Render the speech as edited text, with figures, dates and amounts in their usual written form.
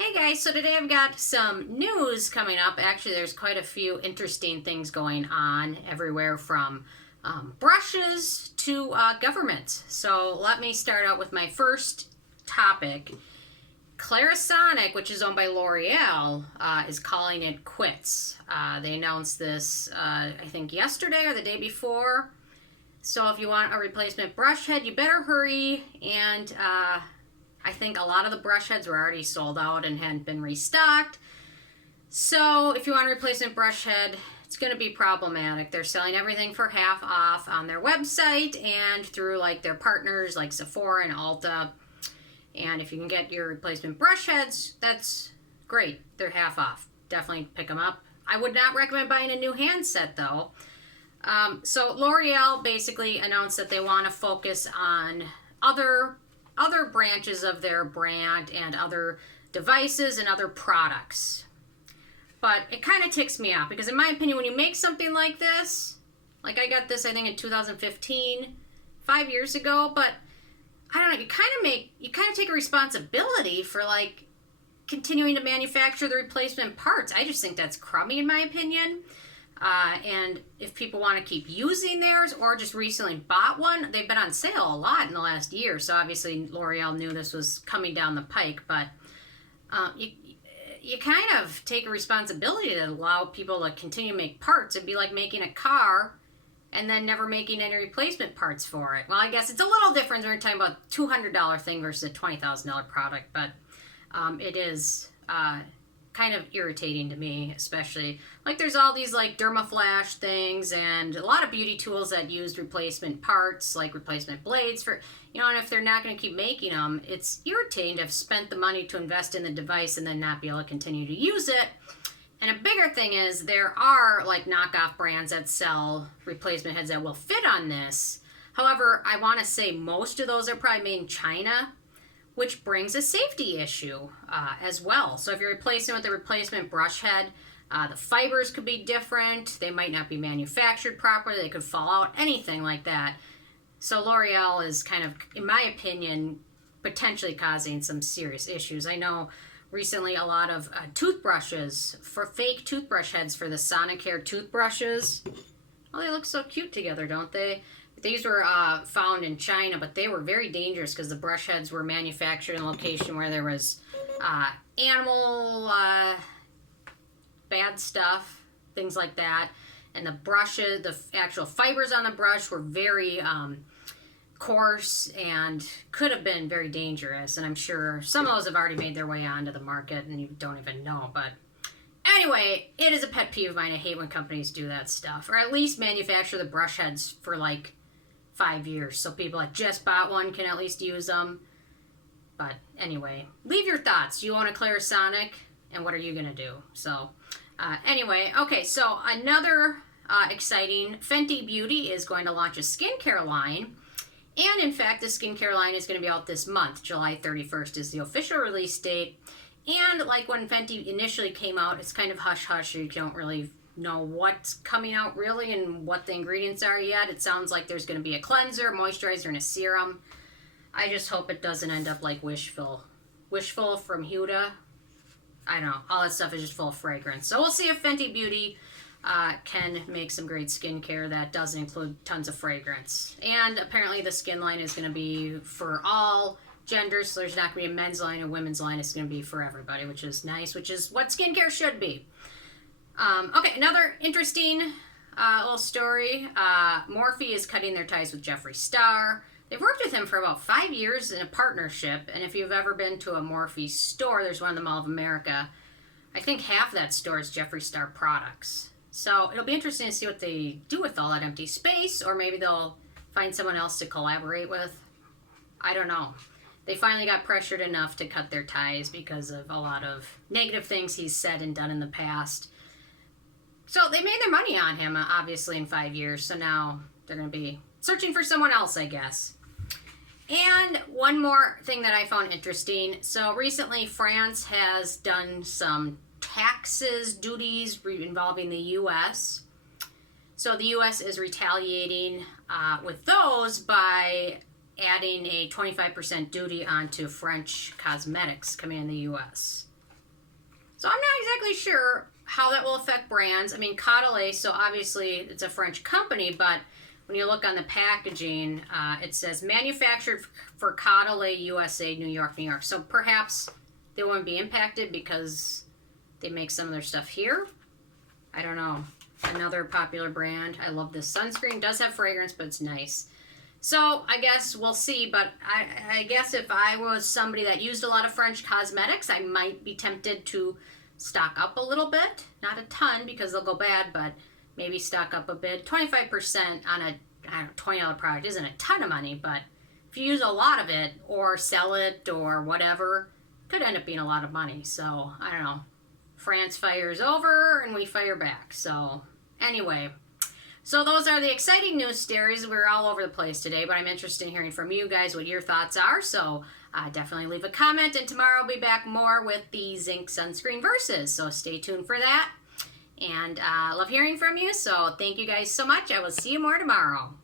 Hey guys, so today I've got some news coming up. Actually, there's quite a few interesting things going on everywhere from brushes to government. So let me start out with my first topic. Clarisonic, which is owned by L'Oreal, is calling it quits. They announced this, I think, yesterday or the day before. So if you want a replacement brush head, you better hurry. And I think a lot of the brush heads were already sold out and hadn't been restocked. So if you want a replacement brush head, it's going to be problematic. They're selling everything for half off on their website and through like their partners like Sephora and Ulta. And if you can get your replacement brush heads, that's great. They're half off. Definitely pick them up. I would not recommend buying a new handset though. So L'Oreal basically announced that they want to focus on other branches of their brand and other devices and other products. But it kind of ticks me off because in my opinion, when you make something like this, like I got this I think in 2015, 5 years ago, but I don't know, you kind of take a responsibility for like continuing to manufacture the replacement parts. I just think that's crummy in my opinion. And if people want to keep using theirs or just recently bought one, they've been on sale a lot in the last year. So obviously L'Oreal knew this was coming down the pike, but you kind of take a responsibility to allow people to continue to make parts. It'd be like making a car and then never making any replacement parts for it. Well, I guess it's a little different when we're talking about a $200 thing versus a $20,000 product, but it is kind of irritating to me, especially like there's all these like dermaflash things and a lot of beauty tools that use replacement parts like replacement blades for, and if they're not going to keep making them, it's irritating to have spent the money to invest in the device and then not be able to continue to use it. And a bigger thing is there are like knockoff brands that sell replacement heads that will fit on this. However, I want to say most of those are probably made in China, which brings a safety issue as well. So if you're replacing with a replacement brush head, the fibers could be different. They might not be manufactured properly. They could fall out, anything like that. So L'Oreal is kind of, in my opinion, potentially causing some serious issues. I know recently a lot of toothbrushes, for fake toothbrush heads for the Sonicare toothbrushes. Oh, they look so cute together, don't they? These were found in China, but they were very dangerous because the brush heads were manufactured in a location where there was animal bad stuff, things like that. And the brushes, the actual fibers on the brush were very coarse and could have been very dangerous. And I'm sure some of those have already made their way onto the market and you don't even know. But anyway, it is a pet peeve of mine. I hate when companies do that stuff. Or at least manufacture the brush heads for like 5 years so people that just bought one can at least use them. But anyway, leave your thoughts. Do you own a Clarisonic? And what are you going to do? So anyway, okay, so another exciting, Fenty Beauty is going to launch a skincare line. And in fact, the skincare line is going to be out this month. July 31st is the official release date. And like when Fenty initially came out, it's kind of hush-hush. You don't really know what's coming out really and what the ingredients are yet. It sounds like there's going to be a cleanser, moisturizer, and a serum. I just hope it doesn't end up like Wishful from Huda. I don't know. All that stuff is just full of fragrance. So we'll see if Fenty Beauty can make some great skincare that doesn't include tons of fragrance. And apparently the skin line is going to be for all genders. So there's not going to be a men's line and women's line. It's going to be for everybody, which is nice, which is what skincare should be. Okay, another interesting little story. Morphe is cutting their ties with Jeffree Star. They've worked with him for about 5 years in a partnership, and if you've ever been to a Morphe store, there's one in the Mall of America. I think half that store is Jeffree Star products. So it'll be interesting to see what they do with all that empty space, or maybe they'll find someone else to collaborate with. I don't know. They finally got pressured enough to cut their ties because of a lot of negative things he's said and done in the past. So they made their money on him, obviously, in 5 years. So now they're going to be searching for someone else, I guess. And one more thing that I found interesting. So recently, France has done some taxes, duties involving the U.S. So the U.S. is retaliating with those by adding a 25% duty onto French cosmetics coming in the U.S. So I'm not exactly sure how that will affect brands. I mean, Caudalie, so obviously it's a French company, but when you look on the packaging, it says manufactured for Caudalie, USA, New York, New York. So perhaps they won't be impacted because they make some of their stuff here. I don't know. Another popular brand. I love this sunscreen. It does have fragrance, but it's nice. So I guess we'll see, but I guess if I was somebody that used a lot of French cosmetics, I might be tempted to stock up a little bit. Not a ton because they'll go bad, but maybe stock up a bit. 25% on a $20 product isn't a ton of money, but if you use a lot of it or sell it or whatever, it could end up being a lot of money. So I don't know. France fires over and we fire back. So anyway. So those are the exciting news stories. We're all over the place today, but I'm interested in hearing from you guys what your thoughts are. So definitely leave a comment, and tomorrow I'll be back more with the Zinc Sunscreen Versus. So stay tuned for that. And love hearing from you. So thank you guys so much. I will see you more tomorrow.